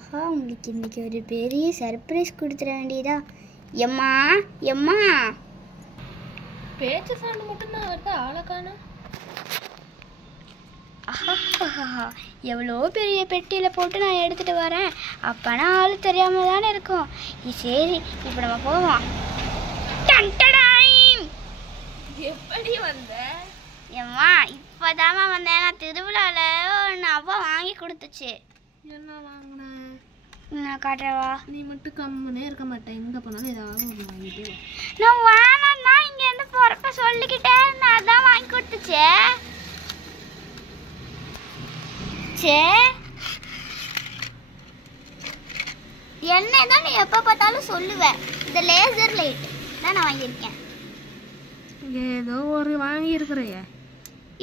ஆஹா, உங்களுக்கு இன்னைக்கு ஒரு பெரிய சர்ப்ரைஸ் கொடுத்துட வேண்டியதா. எம்மா எம்மா, பேச்சு சவுண்ட் மட்டும்தான் வருது, ஆளை காணோம். ஆஹா, எவ்வளோ பெரிய பெட்டியில் போட்டு நான் எடுத்துகிட்டு வரேன். அப்போனா ஆள் தெரியாமல் தானே இருக்கும். சரி, இப்போ நம்ம போவோம். எப்படி வந்த? எம்மா, இப்போதாம்மா வந்தேன். நான் திருவிழாவில் ஒன்று அவ்வா வாங்கி கொடுத்துச்சு. என்ன வாங்கின? நான் காட்டுறவா? நீ மட்டும் கம்முனே இருக்க மாட்டேன், எங்கே போனாலும் ஏதாவது ஒன்று வாங்கிட்டே வா. நான் வேணாம்னா இங்கேருந்து போகிறப்ப சொல்லிக்கிட்டே இருந்தேன், அதான் வாங்கி கொடுத்துச்சே. என்ன தான் நீ எப்போ பார்த்தாலும் சொல்லுவேன். இந்த லேசர் லைட் தான் நான் வாங்கியிருக்கேன். ஏதோ ஒரு வாங்கியிருக்கிறைய.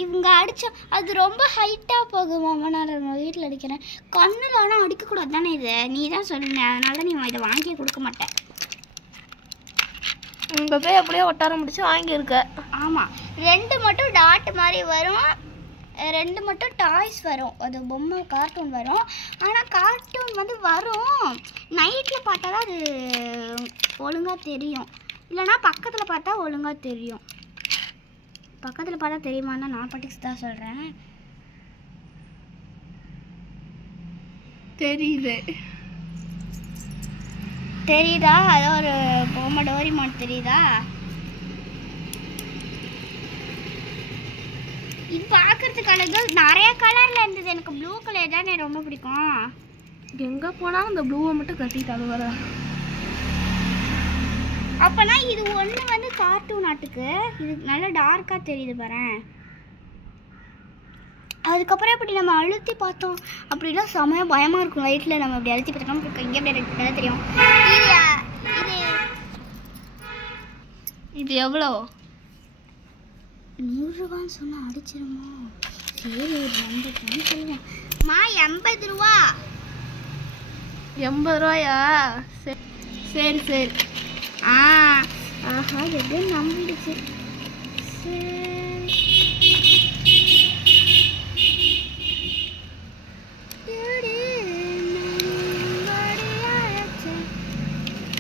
இவங்க அடித்தா அது ரொம்ப ஹைட்டாக போகுமாம்மா. நான் வீட்டில் அடிக்கிறேன். கண்ணில் ஆனால் அடிக்கக்கூடாது தானே. இது நீ தான் சொன்னேன், அதனால நீ இதை வாங்கி கொடுக்க மாட்டேன். இங்கே போய் அப்படியே ஒட்டாரம் முடிச்சு வாங்கியிருக்க. ஆமாம், 2 மட்டும் டாட் மாதிரி வரும், 2 மட்டும் டாய்ஸ் வரும். அது பொம்மை கார்ட்டூன் வரும். ஆனால் கார்ட்டூன் வந்து வரும் நைட்டில் பார்த்தா தான் அது ஒழுங்காக தெரியும். இல்லைனா பக்கத்தில் பார்த்தா ஒழுங்காக தெரியும். பக்கத்தில் பார்த்தா தெரியுமான்னா நான் பாட்டுக்கு தான் சொல்கிறேன். தெரியுதா? அதோ ஒரு பொம்மை டோரிமான் தெரியுதா? இது பார்க்கறதுக்கு அழகு. நிறைய கலரில் இருந்தது. எனக்கு ப்ளூ கலர் தான் எனக்கு ரொம்ப பிடிக்கும். எங்கே போனாலும் இந்த ப்ளூவை மட்டும் கட்டிட்டு அது வர. அப்போனா இது ஒன்று வந்து கார்ட்டூன் ஆட்டுக்கு. இது நல்லா டார்க்காக தெரியுது பாரு. அதுக்கப்புறம் இப்படி நம்ம அழுத்தி பார்த்தோம் அப்படின்னா செமையாக பயமாக இருக்கும். லைட்டில் நம்ம இப்படி அழுத்தி பார்த்தோம்னா இங்கே எப்படி தெரியும். இது எவ்வளோ? 100 ரூபான்னு சொன்னால் அடிச்சிருமா? சரி, ஒரு 2 சொல்லுவேன். 80 ரூபா. 80 ரூபாயா? சரி சரி. ஆஹா, எப்படி நம்பிடுச்சு.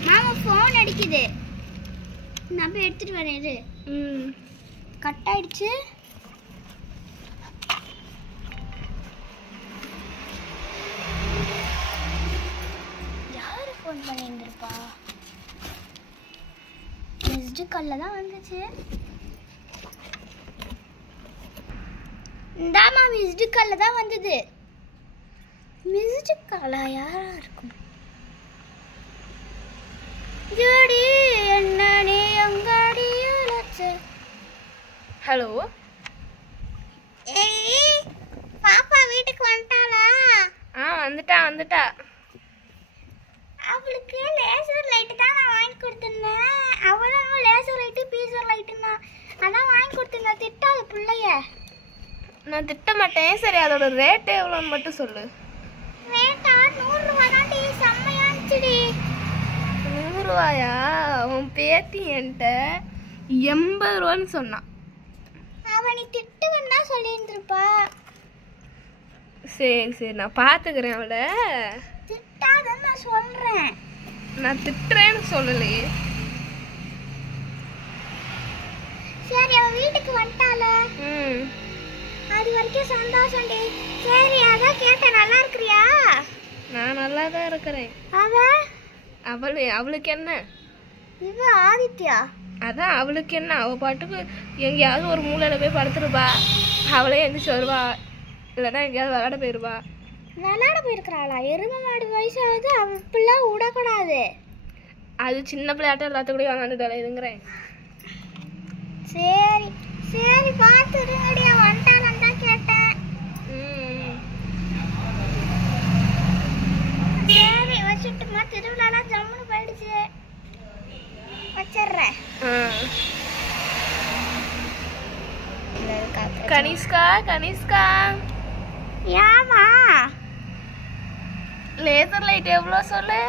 மாமா ஃபோன் அடிக்குது, நான் போய் எடுத்துட்டு வரேன். இது கட் ஆயிடுச்சு. யாரு ஃபோன் பண்ணியிருந்திருப்பா? மிஸ்டு காலில் தான் வந்துச்சு. இந்தாமா, மிஸ்டு காலில் தான் வந்தது. மிஸ்டு காலா யாரா இருக்கும்? ஜோடி என்னடி அங்காடி அலச்சு. ஹலோ. ஏய், பாப்பா வீட்டுக்கு வந்துட்டாளா? வந்துட்டா. அவளுக்கு லேசர் லைட்டு தான் நான் வாங்கி கொடுத்துருந்தேன். அவளும் லேசர் லைட்டு பீசர் லைட்டுன்னா அதான் வாங்கி கொடுத்துருந்தேன். திட்டாது பிள்ளைய. நான் திட்ட மாட்டேன். சரி, அதோட ரேட்டு எவ்வளோன்னு மட்டும் சொல்லு. ரேட்டா 100 ரூபா தான். செம்மையா இருந்துச்சுடி. 100 ரூபாயா? உன் பேத்தி என்கிட்ட 80 ரூபான்னு சொன்னான். அவன் நீ திட்டுவன்னு தான் சொல்லியிருந்திருப்பா. சரி, நான் பார்த்துக்கிறேன் அவளை. திட்டாதன்னு நான் சொல்கிறேன். நான் திட்டுறேன்னு சொல்லலையே. சரி, அவன் வீட்டுக்கு வந்துட்டால. அது வரைக்கும் சந்தோஷம்டி. சரி, அதான் கேட்டேன், நல்லா இருக்கிறியா? நான் நல்லா தான் இருக்கிறேன். அவளுக்கு என்ன? இது ஆதித்யா. அதான் அவளுக்கு என்ன? அவள் பாட்டுக்கு எங்கேயாவது ஒரு மூலையில் போய் படுத்துருப்பா. அவளே எந்திரிச்சு வருவா, இல்லைன்னா எங்கேயாவது விளையாட போயிடுவா. விளையாட போயிருக்கிறாளா? எருமை மாடு வயசாகுது, அவள் இப்படிலாம் விடக்கூடாது. அது சின்ன பிள்ளையாட்டம் எல்லாத்துக்கூடயும் விளாண்டு தலையுதுங்கிறேன். சரி பார்த்துருங்கடி. வந்துட்டாலும் தான் கேட்டேன். சரி, வச்சுட்டுமா? திருவிழாலாம் ஜம்முன்னு போயிடுச்சு. வச்சிடுறேன். கனிஷ்கா ஏமா? லேசர் லைட் எவ்வளோ சொல்லு?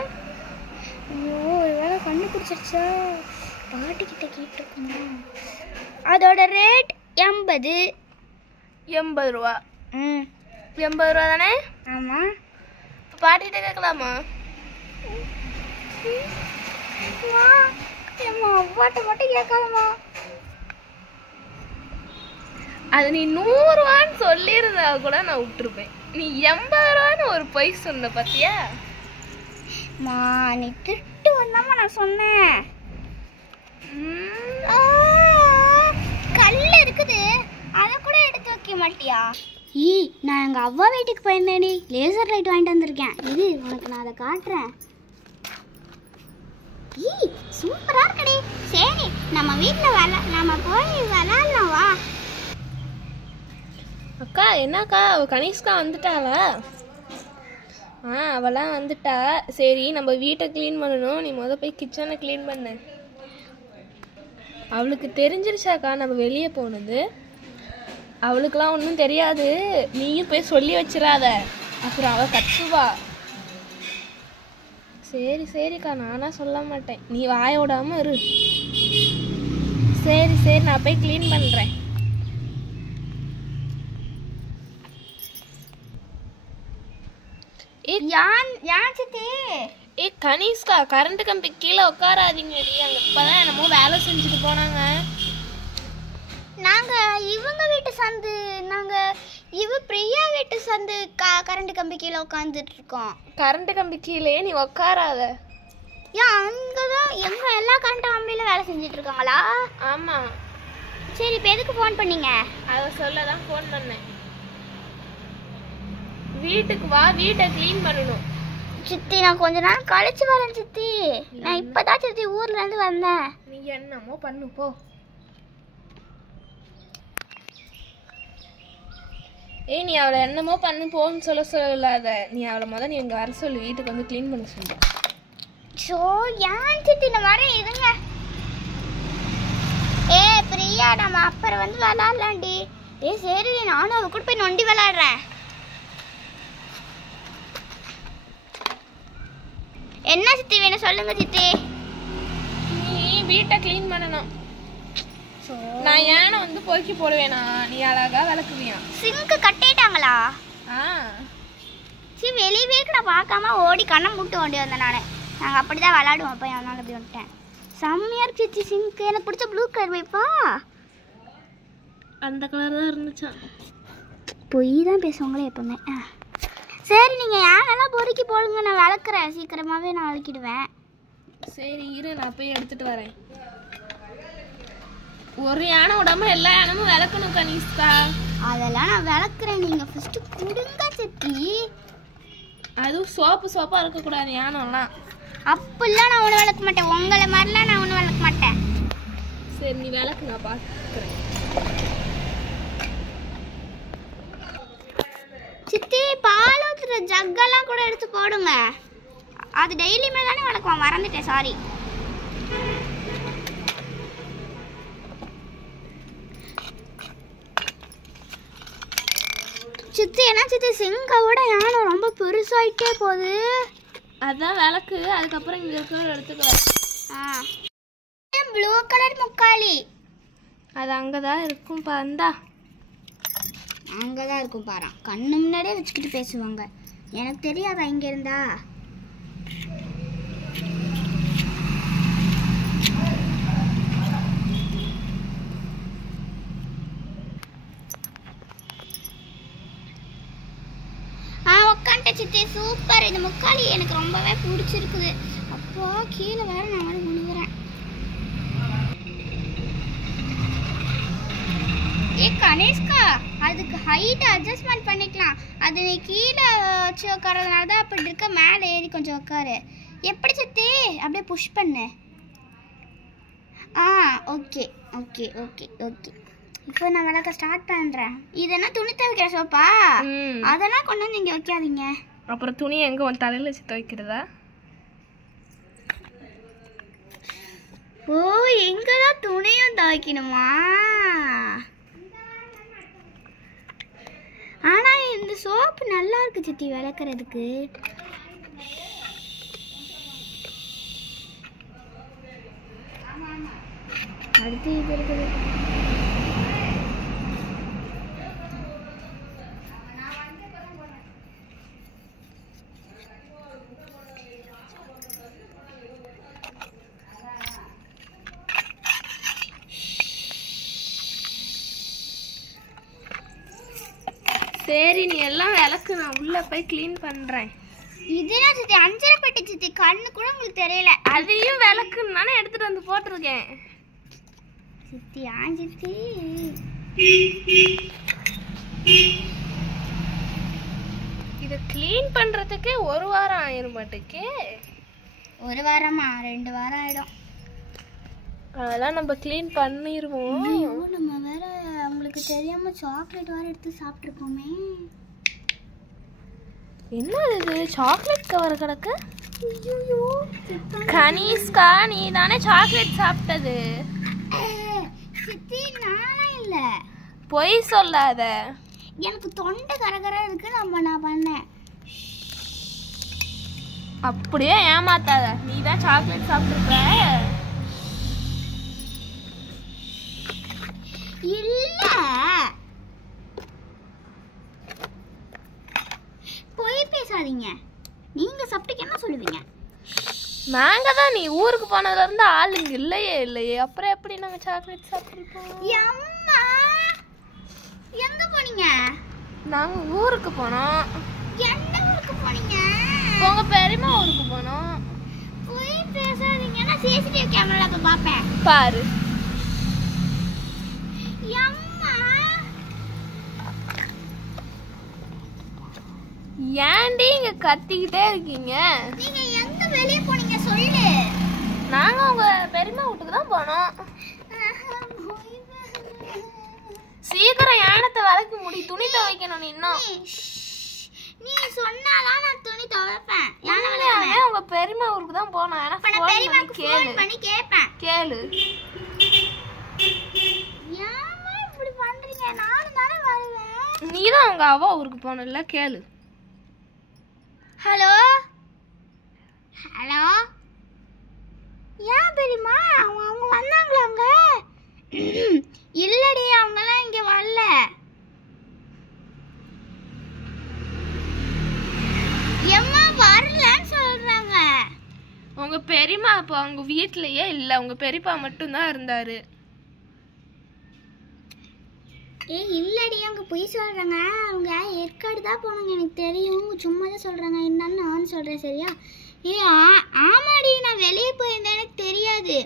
ஐயோ, இவ்வளோ கண்டுபிடிச்சிருச்சா? பாட்டிக்கிட்ட கேட்டிருக்கோம். அதோட ரேட் 80 ரூபா. 80 ரூபா தானே? ஆமாம். பாட்டிகிட்ட கேட்கலாமா? அவ்வாட்ட மட்டும் கேட்காதம்மா. அது நீ 100 ரூபான்னு சொல்லியிருந்தா கூட நான் விட்டுருப்பேன். நீ 80 ரூபான்னு ஒரு பொய் சொன்ன பாத்தியா? நீ திட்டு வந்தாமா நான் சொன்னேன். கல் இருக்குது, அதை கூட எடுத்து வைக்க மாட்டியா? நான் எங்க அவ்வா வீட்டுக்கு போயிருந்தேன், லேசர் லைட் வாங்கிட்டு வந்திருக்கேன். இது உனக்கு நான் அதை காட்டுறேன். சூப்பரா இருக்கடி. சரி நம்ம வீட்டில் நம்ம போய் விளாடலாம் வா. அக்கா என்னக்கா அவ கனிஷ்கா வந்துட்டாளா? அவளாம் வந்துட்டா. சரி நம்ம வீட்டை க்ளீன் பண்ணணும். நீ போய் கிச்சனை க்ளீன் பண்ணு. அவளுக்கு தெரிஞ்சிருச்சாக்கா நம்ம வெளியே போனது? அவளுக்கெல்லாம் ஒன்றும் தெரியாது. நீயும் போய் சொல்லி வச்சிடாத, அப்புறம் அவள் கத்துவா. சரி சரிக்கா, நானா சொல்ல மாட்டேன், நீ வாய விடாம இரு. சரி சரி, நான் போய் க்ளீன் பண்ணுறேன். கனிஷ்கா, கரண்ட் கம்பி கீழே உட்காராதீங்கடி. அங்கே இப்போதான் என்னமோ வேலை செஞ்சுட்டு போனாங்க. பிரியா வீட்டு சந்து கரண்ட் கம்பி கீழே உட்காந்துட்டு இருக்கோம். கரண்ட் கம்பி கீழே நீ உட்காராத. அங்கதான் எங்க எல்லா கரண்ட் கம்பியில வேலை செஞ்சுட்டு இருக்காங்களா? ஆமா. சரி, இப்போ எதுக்கு ஃபோன் பண்ணீங்க? அதை சொல்லதான் ஃபோன் பண்ணேன். வீட்டுக்கு வா, வீட்டை க்ளீன் பண்ணணும். சித்தி, நான் கொஞ்ச நாள் கழிச்சு வரேன் சித்தி. நான் இப்பதான் சித்தி ஊர்ல இருந்து வந்தேன். நீ என்னமோ பண்ணு போ. நீ அவளை என்னமோ பண்ணு போன்னு சொல்லாத. நீ அவளை நீ இங்கே வர சொல்லு, வீட்டுக்கு வந்து க்ளீன் பண்ண சொல்லு. ஏன் சித்தி நான் வரேன், இருங்க. பிரியா, நம்ம அப்புறம் வந்து விளாட்லாண்டி. சரி, நானும் அவ கூட போய் நொண்டி விளாடுறேன். என்ன சித்தி வேணும் சொல்லுங்க சித்தி. நீ வீட்டை க்ளீன் பண்ணணும். நான் ஏனை வந்து பொறுக்கி போடுவேனா? நீ அழகா விளக்குவியா? சிங்க் கட்டிட்டாங்களா? சரி, வெளியவே நான் பார்க்காம ஓடி கண்ணை மூட்டு ஓடி வந்தேன். நாங்கள் அப்படி தான் விளாடுவோம். அப்போ அதனால அப்படி வந்துட்டேன். செம்மையாக சித்தி சிங்க். எனக்கு பிடிச்ச ப்ளூ கலர் வைப்பா. அந்த கலர் தான் இருந்துச்சா? பொய் தான் பேசுவாங்களே எப்பவுமே. சரி, நீங்கள் யாரெல்லாம் பொறுக்கி போடுங்க, நான் விளக்குறேன். சீக்கிரமாகவே நான் விளக்கிடுவேன். சரி இரு, நான் போய் எடுத்துட்டு வரேன். ஒரு யானை விடாம எல்லா யானமும் விளக்கணும் கனிஷ்கா. அதெல்லாம் நான் விளக்குறேன், நீங்கள் ஃபஸ்ட்டு கொடுங்க சித்தி. அதுவும் சோப்பா இருக்கக்கூடாது யானம்லாம். அப்படிலாம் நான் ஒன்றும் விளக்க மாட்டேன். உங்களை மாதிரிலாம் நான் ஒன்றும் விளக்க மாட்டேன். சரி, நீ விளக்கு, நான் பார்க்குறேன். சித்தி, பால் ஊற்றுற ஜக்கெல்லாம் கூட எடுத்து போடுங்க. அது டெய்லியுமே தானே விளக்குவோம், மறந்துட்டேன், சாரி. சித்தி, என்ன சித்தி சிங்கை விட யானை ரொம்ப பெருசாயிட்டே போகுது. அதான் விளக்கு, அதுக்கப்புறம் இங்கே இருக்கிற எடுத்துக்கோ. ப்ளூ கலர் முக்காலி அது அங்கே தான் இருக்கும் பாருந்தா. அங்கே தான் இருக்கும் பாரு. கண்ணு முன்னாடியே வச்சுக்கிட்டு பேசுவாங்க. எனக்கு தெரியாதா இங்கே இருந்தா? உட்காந்துட்ட சித்தி. சூப்பர். இந்த முக்காலி எனக்கு ரொம்பவே பிடிச்சிருக்குது. அப்போ கீழே வேற நான் வந்து விழுகிறேன். கனிஷ்கா, அதுக்கு ஹைட் அட்ஜஸ்ட்மெண்ட் பண்ணிக்கலாம். அது நீ கீழே வச்சு உட்காரதுனால தான் அப்படி இருக்க. மேலே ஏறி கொஞ்சம் உட்காரு. எப்படி சித்தி? அப்படியே புஷ் பண்ணு. Okay okay okay okay. இப்போ நான் விளக்க ஸ்டார்ட் பண்ணுறேன். இதெல்லாம் துணி துவைக்கிற சோப்பா? அதெல்லாம் கொண்டு வந்து இங்கே வைக்காதீங்க. அப்புறம் துணி எங்கே உன் தலையில் வச்சு துவைக்கிறதா? எங்கே தான் துணியும் துவைக்கணுமா? ஆனால் இந்த சோப்பு நல்லா இருக்கு சித்தி விளக்குறதுக்கு. அடுத்து இது இருக்குது. சரி நீ எல்லாம் விளக்கு, நான் உள்ள போய் க்ளீன் பண்றேன். இதுனா சித்தி அஞ்சரை பெட்டி சித்தி, கண்ணு கூட உங்களுக்கு தெரியல. அதையும் விளக்குன்னு நானே எடுத்துட்டு வந்து போட்டிருக்கேன். சித்தி சித்தி இதை க்ளீன் பண்றதுக்கு 1 வாரம் ஆயிரும் மாட்டுக்கு. 1 வாரமா 2 வாரம் ஆயிடும். அதெல்லாம் நம்ம க்ளீன் பண்ணிடுவோம். ஐயோ நம்ம வேற உங்களுக்கு தெரியாம சாக்லேட் வேற எடுத்து சாப்பிட்டுருக்கோமே. என்ன இது சாக்லேட் கவர் கிடக்கு? ஐயோ கனிஷ்கா நீ தானே சாக்லேட் சாப்பிட்டது? சித்தி நானா இல்ல. பொய் சொல்லாத. எனக்கு தொண்டை கரகரா இருக்கு, நான் பண்ணேன். அப்படியே ஏமாத்தாத, நீ தான் சாக்லேட் சாப்பிட்டுருக்க. இல்ல பொய் பேசாதீங்க. நீங்க சாப்பிட்டுக்கு என்ன சொல்லுவீங்க? நாங்க தான் நீ ஊருக்கு போனதுல இருந்து ஆளுங்க இல்லையே. அப்புறம் எப்படி நாங்க சாக்லேட் சாப்பிட்டுருப்போம்? அம்மா எங்க போனீங்க? நாங்க ஊருக்கு போனோம். எந்த ஊருக்கு போனீங்க? உங்க பெரியம்மா ஊருக்கு போனோம். பொய் பேசாதீங்க, நான் சிசிடிவி கேமரால போய் பாப்பேன். பாரு. அம்மா ஏன்டி இங்க கத்திக்கிட்டே இருக்கீங்க? நீங்க எங்க வெளிய போனீங்க சொல்லு. நாங்க உங்க பெரியம்மா வீட்டுக்கு தான் போனோம். சீக்கிரம் யானத்தை விளக்கு முடி, துணி துவைக்கணும். இன்னும் நீ சொன்னாதான் நான் துணி துவைப்பேன். உங்க பெரியம்மா ஊருக்கு தான் போனோம். அப்ப நான் பெரியம்மாக்கு ஃபோன் பண்ணி கேப்பேன். கேளு. ஏம்மா இப்படி பண்றீங்க? நானும் தானே வருவேன். நீ தான் உங்க அவ ஊருக்கு போனல, கேளு. ஹலோ ஹலோ ஏன் பெரியம்மா அவங்க வந்தாங்களாங்க? இல்லடி அவங்கெல்லாம் இங்க வரல. எம்மா வரலன்னு சொல்றாங்க. உங்க பெரியம்மா அப்போ அவங்க வீட்லயே இல்ல, உங்க பெரியப்பா மட்டும் தான் இருந்தாரு. இல்லடி அவங்க பொய் சொல்றாங்க. அவங்க ஏற்காடு தான் போனாங்க, எனக்கு தெரியும். சும்மா தான் சொல்றாங்க. என்னன்னு நான் சொல்றேன் சரியா? ஆமாடி நான் வெளியே போயிருந்தேன், எனக்கு தெரியாது.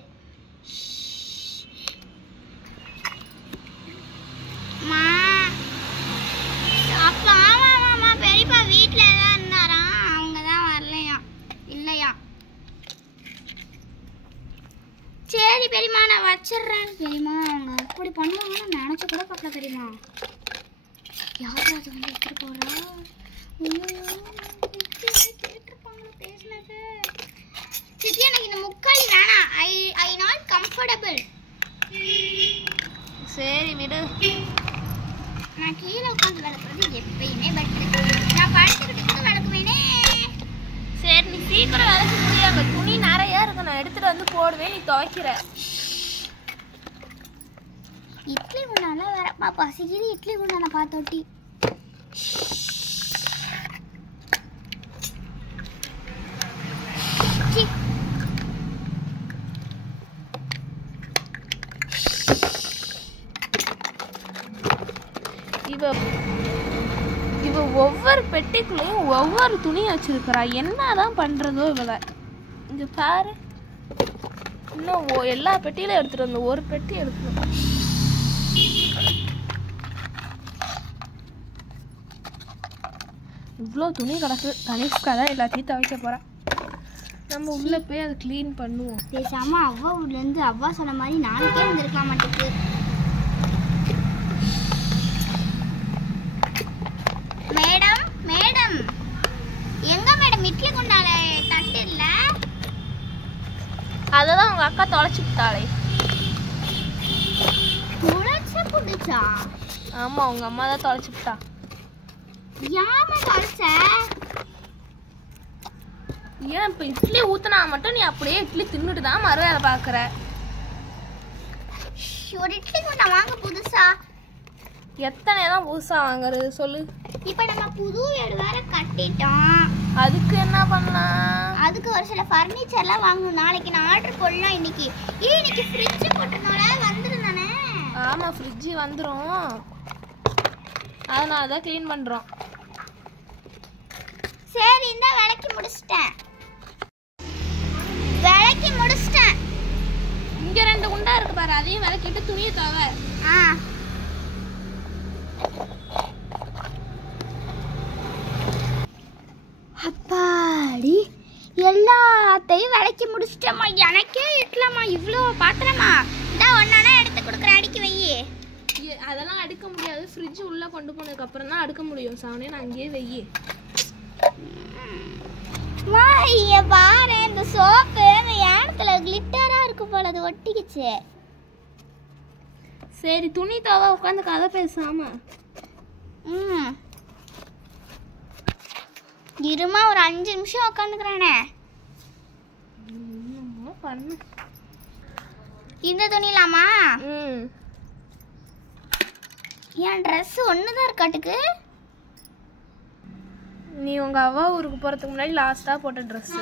அப்ப ஆமாமாமா பெரியப்பா வீட்டுல தான் இருந்தாராம், அவங்க தான் வரலையா இல்லையா? சரி பெரியம்மா நான் வச்சிடுறேன். பெரியம்மா அவங்க அப்படி பண்ணுவாங்கன்னு நினைச்சு கூட பார்க்கல பெரியம்மா. யாரும் அது வந்து எடுத்துட்டு போறா? கேட்டிருப்பாங்களா பேசினது? சித்தி எனக்கு இந்த முக்காலி வேணாம். I not comfortable. சரி விடு. நான் கீழே உட்காந்து விளக்குறது எப்பயுமே பெட்டர். நான் படுத்துக்கிட்டு விளக்குவேனே. சரி நீ சீக்கிரம் விளக்கு முடியும். அங்க துணி நிறைய இருக்கு, நான் எடுத்துட்டு வந்து போடுவேன், நீ துவைக்கிற. இட்லி குண்டான வேற பசிக்குது. இட்லி குண்டான பார்த்தோட்டி இவ ஒவ்வொரு பெட்டிக்குள்ளேயும் ஒவ்வொரு துணி வச்சிருக்கிறா. என்னதான் பண்றதோ இவள. இங்க பாரு, இன்னும் எல்லா பெட்டியிலும் எடுத்துட்டு வந்து ஒரு பெட்டி எடுக்கணும். இவ்வளோ துணி கிடக்கு. கனிஷ்கா தான் எல்லாத்தையும் துவைக்க போறா. நம்ம உள்ள போய் அதை க்ளீன் பண்ணுவோம். பேசாம அவ்வா ஊர்ல இருந்து அவ்வா சொன்ன மாதிரி நாளைக்கே வந்திருக்கலாம் மாட்டுக்கு. மேடம் மேடம் எங்க மேடம் இட்லி குண்டால தட்டு இல்ல? அததான் உங்க அக்கா தொலைச்சு விட்டாளே. தொலைச்சு புடிச்சா? ஆமா உங்க அம்மா தான் தொலைச்சு விட்டா. யாமா தொலைச்ச? ஏன் இப்ப இட்லி ஊத்துனா மட்டும் நீ அப்படியே இட்லி தின்னுட்டு தான் மறு வேலை பாக்குற? ஒரு இட்லி குண்டா வாங்க புதுசா. எத்தனை தான் புதுசா வாங்குறது சொல்லு. இப்ப நம்ம புது வீடு வேற கட்டிட்டோம். அதுக்கு என்ன பண்ணலாம்? அதுக்கு ஒரு சில ஃபர்னிச்சர்லாம் வாங்கணும். நாளைக்கு நான் ஆர்டர் போடலாம். இன்னைக்கு ஃப்ரிட்ஜ் போட்டனால வந்துரும் தானே? ஆமா ஃப்ரிட்ஜ் வந்துரும். அதனால தான் க்ளீன் பண்ணுறோம். சரி இந்த விளக்கி முடிச்சிட்டேன். இங்கே 2 குண்டா இருக்கு பாரு, அதையும் விளக்கிட்டு துணியை தவ. அப்பாடி எல்லாத்தையும் விளக்கி முடிச்சிட்டேம்மா. எனக்கே இட்லம்மா இவ்வளோ பாத்திரமா. இதான் ஒன்னானா எடுத்து கொடுக்குறேன், அடிக்க வை. அதெல்லாம் அடுக்க முடியாது, ஃப்ரிட்ஜ் உள்ளே கொண்டு போனதுக்கு அப்புறம் தான் அடுக்க முடியும். சாவனே நான் அங்கேயே வெய்யி. பாரு இந்த சோப்பு இந்த இடத்துல கிளிட்டரா இருக்கு போல, அது ஒட்டிக்கிச்சு. சரி துணி தவ, உட்காந்து கதை பேசாம. இருமா ஒரு 5 நிமிஷம் உட்காந்துக்கிறேனே. பண்ணு. இந்த துணிலாமா? என் ட்ரெஸ் ஒண்ணுதான் இருக்காட்டுக்கு. நீ உங்க அவ்வா ஊருக்கு போறதுக்கு முன்னாடி லாஸ்டா போட்ட ட்ரெஸ்.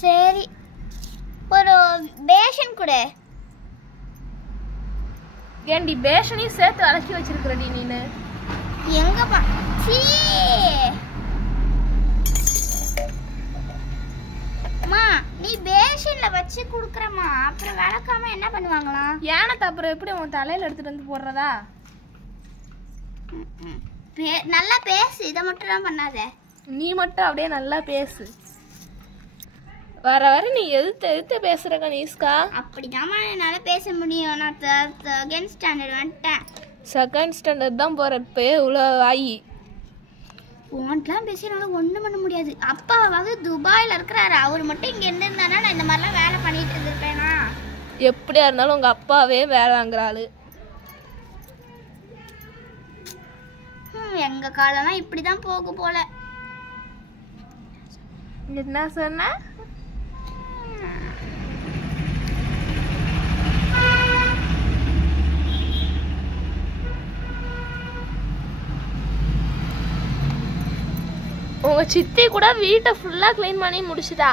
சரி ஒரு பேஷன் கொடு. ஏண்டி பேஷனையும் சேர்த்து அலக்கி வச்சிருக்கடி நீனு? எங்கப்பா சீ மா, நீ பேஷன்ல வச்சு குடுக்குறமா, அப்புறம் விளக்காம என்ன பண்ணுவாங்களா? ஏனத்த அப்புறம் எப்படி உன் தலையில எடுத்துட்டு வந்து போடுறதா? நல்லா பேசு, இதை மட்டும் தான் பண்ணாத. நீ மட்டும் அப்படியே நல்லா பேசு. வர வர நீ எதிர்த்து பேசுற கணேஷ்கா. அப்படிதாம்மா என்னால் பேச முடியும். நான் செகண்ட் ஸ்டாண்டர்ட் வந்துட்டேன். செகண்ட் ஸ்டாண்டர்ட் தான் போற, இப்போ இவ்வளோ ஆகி உன்ட்டெலாம் பேசினாலும் ஒன்றும் பண்ண முடியாது. அப்பாவாவது துபாயில் இருக்கிறாரு, அவர் மட்டும் இங்கே இருந்திருந்தானா நான் இந்த மாதிரிலாம் வேலை பண்ணிட்டு இருந்திருப்பேனா? எப்படியா இருந்தாலும் உங்க அப்பாவே வேலை வாங்குறாள். எங்க காலம்லாம் இப்படி தான் போகும் போல. என்ன சொன்ன? உங்க சித்தி கூட வீட்டை ஃபுல்லா க்ளீன் பண்ணி முடிச்சுட்டா.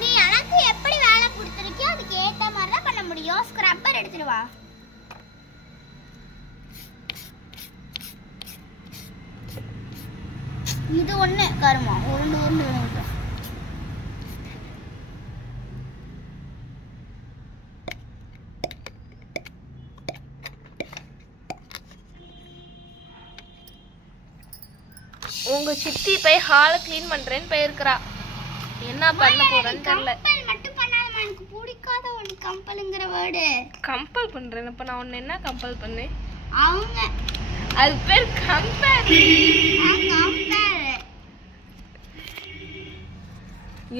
நீ எனக்கு எப்படி வேலை கொடுத்துருக்கியோ அதுக்கு ஏத்த மாதிரி தான் பண்ண முடியும். ஸ்க்ரப்பர் எடுத்துட்டு வா. இது ஒண்ணு கருமா உருண்டு உங்க சித்தி போய் ஹாலை க்ளீன் பண்றேன்னு போயிருக்கிறா. என்ன பண்ண போறேன்னு தெரியல. கம்பல் மட்டும் பண்ணாதமா, எனக்கு பிடிக்காத ஒன்னு கம்பல்ங்கற வேர்ட். கம்பல் பண்றேன். அப்ப நான் உன்னை என்ன கம்பல் பண்ணேன்? அவங்க அது பேர் கம்பேர்.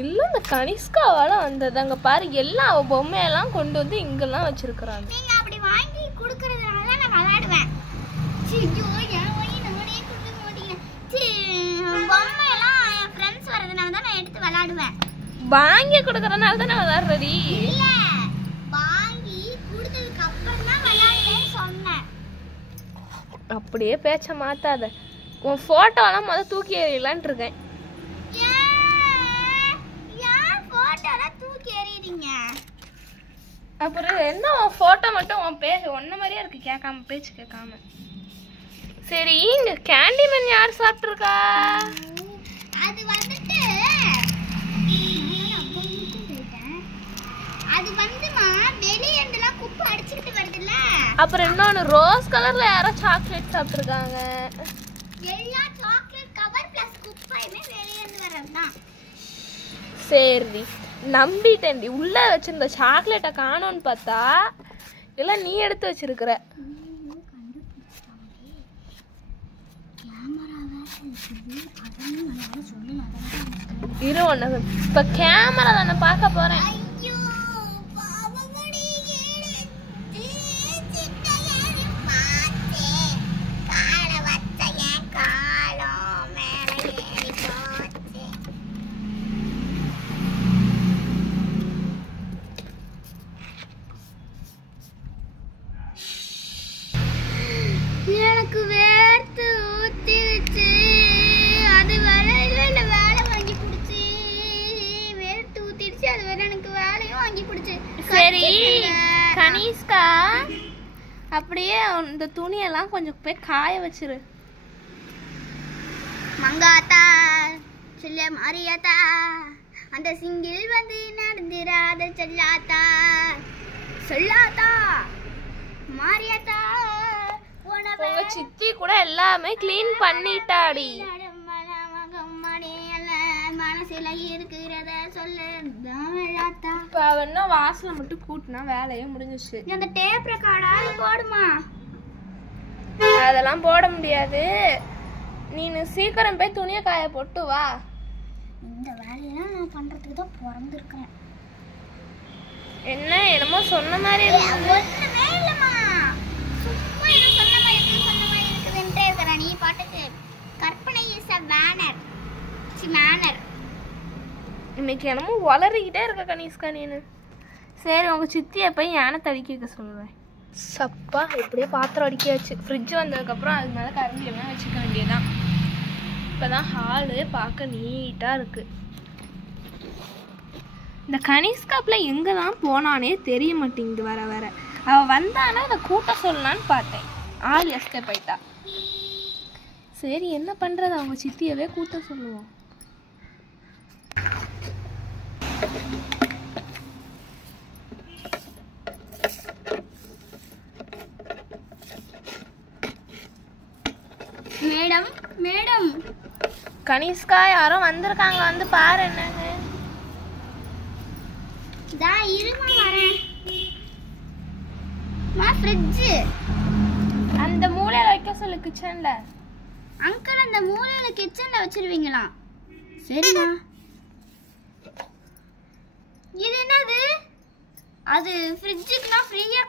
இல்ல இந்த கனிஷ்காவால வந்தது. அங்க பாரு எல்லா பொம்மையெல்லாம் கொண்டு வந்து இங்கெல்லாம் வச்சிருக்கிறாங்க. நீங்க அப்படி வாங்கி குடுக்கறதுனால தான் நான் விளையாடுவேன். ஐயோ ஏன் வாங்கி நானே குடுக்க மாட்டேங்கிறேன். பொம்மையெல்லாம் என் ஃப்ரெண்ட்ஸ் வரதுனால தான் நான் எடுத்து விளையாடுவேன். வாங்கி கொடுக்கறதுனால தான் நான் விளையாடுறடி. இல்ல வாங்கி குடுத்ததுக்கு அப்புறம் தான் விளையாடுவேன்னு சொன்னேன். அப்படியே பேச்ச மாத்தாத. உன் போட்டோலாம் முத தூக்கி எறியலான்னு இருக்கேன். அப்புறம் என்ன உன் போட்டோ மட்டும் உன் பேச ஒன்ன மாதிரியா இருக்கு, கேட்காம பேச்சு கேட்காம. சரி இங்க கேண்டிமேன் யார் சாப்பிட்டுருக்கா? அது வந்துட்டு அது வந்துமா வெளியேண்டலாம் குப்பை அடிச்சிட்டு வருதுல்ல. அப்புறம் இன்னொன்னு ரோஸ் கலர்ல யாரோ சாக்லேட் சாப்பிட்டுருக்காங்க. எல்லா சாக்லேட் கவர் பிளஸ் குப்பையுமே வெளியேந்து வரதுதான். சரி நம்பிட்டேன்டி. உள்ள வச்சிருந்த சாக்லேட்டை காணோன்னு பார்த்தா எல்லாம் நீ எடுத்து வச்சிருக்கிற. இரு ஒண்ணு இப்ப கேமரா தானே பார்க்க போறேன். எனக்கு வேர்த்து ஊத்திடுச்சு. அது வேற இல்ல வேலை வாங்கி கொடுத்து வேர்த்து ஊத்திடுச்சு. அது வேற எனக்கு வேலையும் வாங்கி கொடுத்து. சரி கனிஷ்கா அப்படியே இந்த துணியெல்லாம் கொஞ்சம் போய் காய வச்சிரு. மங்காத்தா சொல்ல மாரியாத்தா அந்த சிங்கிள் வந்து நடந்துராத சொல்லாத்தா சொல்லாத்தா மாரியாத்தா உங்க சித்தி கூட எல்லாமே க்ளீன் பண்ணிட்டாடி. மனசுல இருக்கிறத சொல்லு. இப்ப அவன்னா வாசலை மட்டும் கூட்டினா வேலையே முடிஞ்சிச்சு. அந்த டேப் ரெக்கார்டாவது போடுமா? அதெல்லாம் போட முடியாது. நீனு சீக்கிரம் போய் துணியை காய போட்டு வா. இந்த வேலையெல்லாம் நான் பண்றதுக்கு தான் பிறந்திருக்கிறேன். என்ன என்னமோ சொன்ன மாதிரி ஒண்ணுமே இல்லம்மா, சும்மா என்ன சொன்ன மாதிரி இருக்குதுன்றே இருக்கிற நீ பாட்டுக்கு. கற்பனை இஸ் அ மேனர். மேனர். இன்னைக்கு என்னமோ வளரிக்கிட்டே இருக்க கனிஷ்கா நீனு. சரி உங்க சித்தியை போய் யானை தடிக்க வைக்க சொல்லுவேன். சப்பா எப்படியே பாத்திரம் அடிக்காச்சு. ஃப்ரிட்ஜ் வந்ததுக்கப்புறம் அது மேலே கரண்டி எல்லாம் வச்சுக்க வேண்டியதான். இப்போதான் ஹாலு பார்க்க நீட்டாக இருக்கு. இந்த கனிஷ்காப்பில் எங்கே தான் போனானே தெரிய மாட்டேங்குது. வர வர அவள் வந்தானா அதை கூட்ட சொல்லலான்னு பார்த்தேன். ஆள் எஸ்கேப் ஆயிட்டா. சரி என்ன பண்ணுறது, அவங்க சித்தியவே கூட்ட சொல்லுவோம். மேடம் மேடம் கனிஷ்கா யாரோ வந்திருக்காங்க, வந்து பாரு. என்னங்க தா இருமா வரேன். மா ஃப்ரிட்ஜ் அந்த மூலையில வைக்க சொல்லு, கிச்சன்ல. அங்கிள் அந்த மூலையில கிச்சன்ல வச்சிருவீங்களா? சரிண்ணா. இது என்னது? அது ஃப்ரிட்ஜுக்குலாம் ஃப்ரீயாக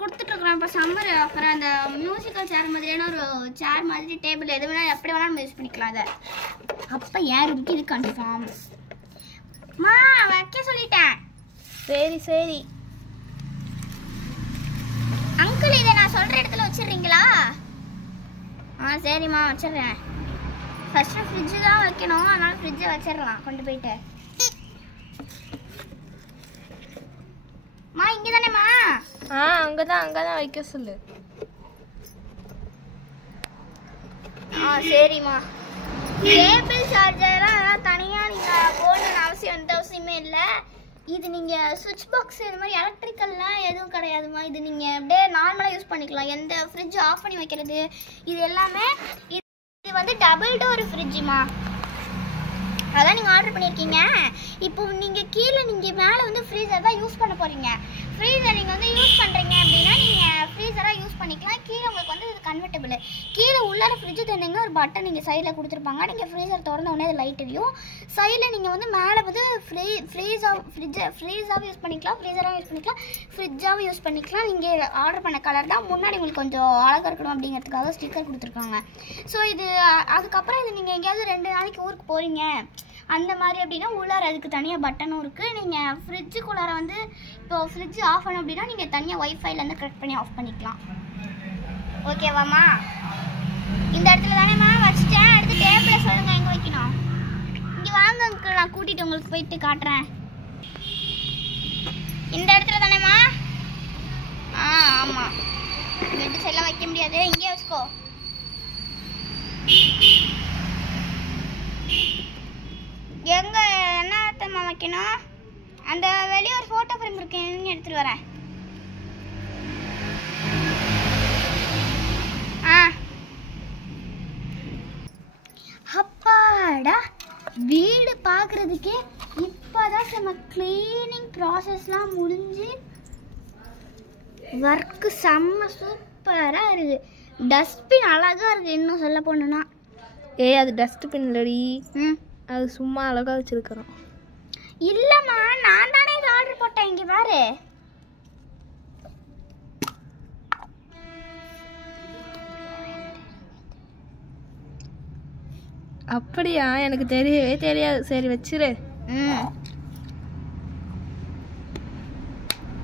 கொடுத்துட்டு இருக்கிறோம். இப்போ சம்மர் அப்புறம் அந்த மியூசிக்கல் சேர் மாதிரியான ஒரு சேர் மாதிரி டேபிள் எது வேணாலும் எப்படி வேணாலும் நம்ம யூஸ் பண்ணிக்கலாம். அதை அப்போ ஏன் ரூமுக்கு இது கன்ஃபார்ம். மா வைக்க சொல்லிட்டேன். சரி சரி அங்கிள் இதை நான் சொல்கிற இடத்துல வச்சிடுறீங்களா? சரிம்மா வச்சிடுறேன். ஃபஸ்ட்டு ஃப்ரிட்ஜு தான் வைக்கணும், அதனால் ஃப்ரிட்ஜை வச்சிடலாம் கொண்டு போயிட்டு. மா இங்கே தானேம்மா? அங்கதான் வைக்க சொல்லு. சரிம்மா. கேபிள் சார்ஜர்லாம் தனியாக நீங்கள் போடணும்னு எந்த அவசியமே இல்லை. இது நீங்கள் சுவிட்ச் பாக்ஸ் இது மாதிரி எலக்ட்ரிக்கல்லாம் எதுவும் கிடையாதுமா. இது நீங்கள் அப்படியே நார்மலாக யூஸ் பண்ணிக்கலாம். எந்த ஃப்ரிட்ஜ் ஆஃப் பண்ணி வைக்கிறது இது எல்லாமே. இது வந்து டபுள் டோர் ஃப்ரிட்ஜுமா, அதான் நீங்கள் ஆர்டர் பண்ணியிருக்கீங்க. இப்போ நீங்கள் கீழே நீங்கள் மேலே வந்து ஃப்ரீசர் தான் யூஸ் பண்ண போகிறீங்க. ஃப்ரீசர் நீங்கள் வந்து யூஸ் பண்ணுறீங்க அப்படின்னா நீங்கள் ஃப்ரீசராக யூஸ் பண்ணிக்கலாம். கீழே உங்களுக்கு வந்து இது கன்வெர்ட்டபிள். கீழே உள்ளார ஃப்ரிட்ஜு தந்தீங்கன்னா ஒரு பட்டன் நீங்கள் சைடில் கொடுத்துருப்பாங்க. நீங்கள் ஃப்ரீசர் திறந்த உடனே அது லைட் எரியும். சைடில் நீங்கள் வந்து மேலே வந்து ஃப்ரீஸாகவும் யூஸ் பண்ணிக்கலாம், ஃப்ரீசராகவும் யூஸ் பண்ணிக்கலாம், ஃப்ரிட்ஜாகவும் யூஸ் பண்ணிக்கலாம். நீங்கள் ஆர்டர் பண்ண கலர் தான். முன்னாடி உங்களுக்கு கொஞ்சம் அழகாக இருக்கணும் அப்படிங்கிறதுக்காக ஸ்டிக்கர் கொடுத்துருக்காங்க. ஸோ இது அதுக்கப்புறம் இது நீங்கள் எங்கேயாவது 2 நாளைக்கு ஊருக்கு போகிறீங்க அந்த மாதிரி அப்படின்னா உள்ளார அதுக்கு தனியாக பட்டனும் இருக்குது. நீங்கள் ஃப்ரிட்ஜுக்குள்ளார வந்து இப்போ ஃப்ரிட்ஜ் ஆஃப் பண்ணணும் அப்படின்னா நீங்கள் தனியாக ஒய்ஃபைலேருந்து கனெக்ட் பண்ணி ஆஃப் பண்ணிக்கலாம். ஓகேவாம்மா? இந்த இடத்துல தானேம்மா வச்சுட்டேன். அடுத்து டேபிளில் சொல்லுங்கள் எங்கே வைக்கணும். இங்கே வாங்க அங்கிள், நான் கூட்டிகிட்டு உங்களுக்கு போயிட்டு காட்டுறேன். இந்த இடத்துல தானேம்மா? ஆமாம். பெட்டு சைடெலாம் வைக்க முடியாது, இங்கே வச்சுக்கோ. எங்க என்ன அர்த்தமா வைக்கணும்? அந்த வெளியே ஒரு ஃபோட்டோ ஃப்ரேம் இருக்கு, எடுத்துட்டு வரேன். அப்பாடா, வீடு பார்க்குறதுக்கே இப்போதான் நம்ம க்ளீனிங் ப்ராசஸ்லாம் முடிஞ்சு ஒர்க்கு செம்ம சூப்பராக இருக்குது. டஸ்ட்பின் அழகாக இருக்குது. இன்னும் சொல்ல போனோன்னா அது டஸ்ட்பின் இல்லடி, அது சும்மா அழகாக வச்சிருக்கிறோம். இல்லைம்மா, நான் தானே இது ஆர்டர் போட்டேன். இங்கே பாரு. அப்படியா? எனக்கு தெரியவே தெரியாது. சரி வச்சிரு.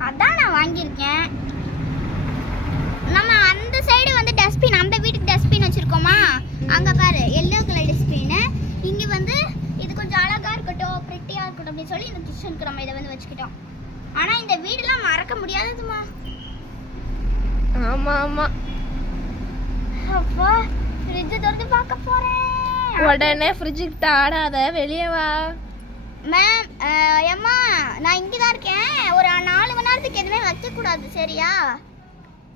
அதான் நான் வாங்கியிருக்கேன். நம்ம அந்த சைடு வந்து டஸ்ட்பின், அந்த வீட்டுக்கு டஸ்ட்பின் வச்சுருக்கோமா, அங்கே பாரு எல்லோ கலர் டஸ்ட்பின்னு. இங்கே வந்து இது கொஞ்சம் அழகாக இருக்கட்டும், ப்ரிட்டியாக இருக்கட்டும் அப்படின்னு சொல்லி இந்த கிச்சனுக்கு நம்ம இதை வந்து வச்சுக்கிட்டோம். ஆனால் இந்த வீடெல்லாம் மறக்க முடியாததுமா. ஆமாம் ஆமாம். அப்பா ஃப்ரிட்ஜை திறந்து பார்க்க போகிறேன். உடனே ஃப்ரிட்ஜுக்கிட்ட ஆடாத, வெளியே வா. மேம் அம்மா நான் இங்கே தான் இருக்கேன். ஒரு 4 மணி நேரத்துக்கு எதுவுமே வைக்கக்கூடாது சரியா?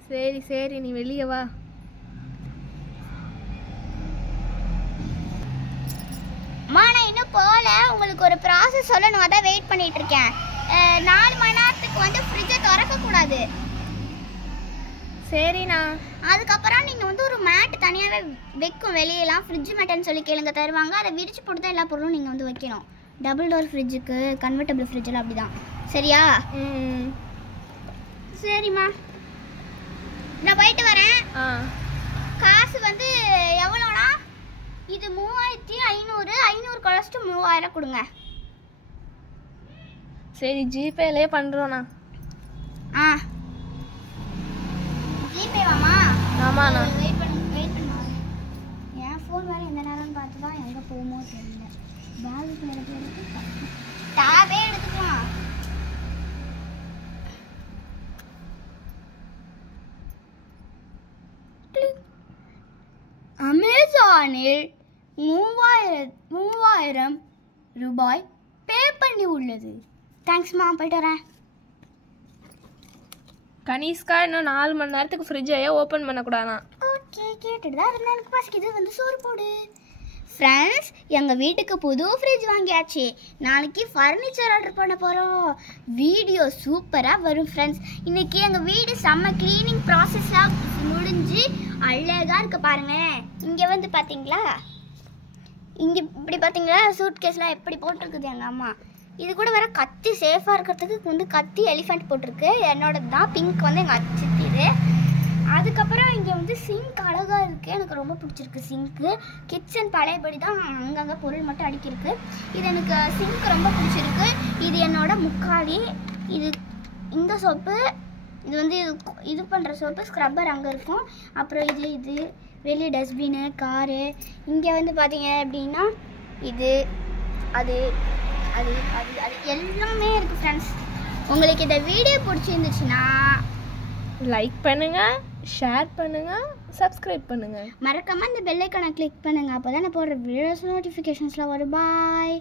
சரி சரி, நீ வெளியே வா. அம்மா நான் இன்னும் போகல, உங்களுக்கு ஒரு ப்ராசஸ் சொல்லணும், அதான் வெயிட் பண்ணிட்டு இருக்கேன். 4 மணி நேரத்துக்கு வந்து ஃப்ரிட்ஜை திறக்கக்கூடாது. சரிண்ணா. அதுக்கப்புறம் நீங்கள் வந்து ஒரு மேட் தனியாகவே வைக்கும் வெளியெல்லாம், ஃப்ரிட்ஜ் மேட்டுன்னு சொல்லி கேளுங்க தருவாங்க. அதை விரிச்சு போட்டு தான் எல்லா பொருளும் நீங்கள் வந்து வைக்கணும். டபுள் டோர் ஃப்ரிட்ஜுக்கு கன்வெர்டபிள் ஃப்ரிட்ஜில் அப்படி தான் சரியா? சரிம்மா நான் போயிட்டு வரேன். காசு வந்து எவ்வளோனா, இது 3500, 500 குறைச்சிட்டு 3000 கொடுங்க. சரி ஜிபேலே பண்ணுறோண்ணா. ஜிபேவாம்மா? ஆமாண்ணா. வெயிட் பண்ணுங்க. என் ஃபோன் வேறு எந்த நேரம்னு பார்த்து தான் எங்கே போகுமோ தெரியல. பேகுக்குள்ள எடுத்து டேபே எடுத்துக்கலாம். அமேசானில் 3000 ரூபாய் பே பண்ணி உள்ளது. தேங்க்ஸ்மா, போயிட்டு வரேன். கனிஷ்கா இன்னும் 4 மணி நேரத்துக்கு ஃப்ரிட்ஜையே ஓப்பன் பண்ணக்கூடாதா? ஓகே, கேட்டுட்டு தான் இருந்தால் எனக்கு பசிக்குது, வந்து சோறு போடு. ஃப்ரெண்ட்ஸ், எங்கள் வீட்டுக்கு புது ஃப்ரிட்ஜ் வாங்கியாச்சு. நாளைக்கு ஃபர்னிச்சர் ஆர்டர் பண்ண போகிறோம். வீடியோ சூப்பராக வரும் ஃப்ரெண்ட்ஸ். இன்றைக்கி எங்கள் வீடு செம்ம க்ளீனிங் ப்ராசஸ்லாம் முடிஞ்சு அழகாக இருக்குது பாருங்கள். இங்கே வந்து பார்த்தீங்களா, இங்கே இப்படி பார்த்தீங்களா சூட் கேஸ்லாம் எப்படி போட்டிருக்குது எங்கள் அம்மா. இது கூட வேறு கத்தி சேஃபாக இருக்கிறதுக்கு வந்து கத்தி எலிஃபெண்ட் போட்டிருக்கு. என்னோடது தான் பிங்க் வந்து எங்கள் அச்சித்தி இது. அதுக்கப்புறம் இங்கே வந்து சிங்க் அழகாக இருக்குது, எனக்கு ரொம்ப பிடிச்சிருக்கு சிங்க்கு. கிச்சன் பழையபடி தான், அங்கங்கே பொருள் மட்டும் அடிக்கிருக்கு. இது எனக்கு சிங்க் ரொம்ப பிடிச்சிருக்கு. இது என்னோட முக்காலி. இது இந்த சோப்பு, இது வந்து இது பண்ணுற சோப்பு, ஸ்க்ரப்பர் அங்கே இருக்கும். அப்புறம் இது வெளியே டஸ்ட்பின்னு, காரு. இங்கே வந்து பார்த்தீங்க அப்படின்னா இது அது அது அது அது எல்லாமே இருக்குது ஃப்ரெண்ட்ஸ். உங்களுக்கு இந்த வீடியோ பிடிச்சிருந்துச்சுன்னா லைக் பண்ணுங்கள், ஷேர் பண்ணுங்கள், சப்ஸ்கிரைப் பண்ணுங்கள். மறக்காமல் இந்த பெல் ஐக்கானை கிளிக் பண்ணுங்கள். அப்போ தான் நான் போடுற வீடியோஸ் நோட்டிஃபிகேஷன்ஸ்லாம் வரும். பாய்.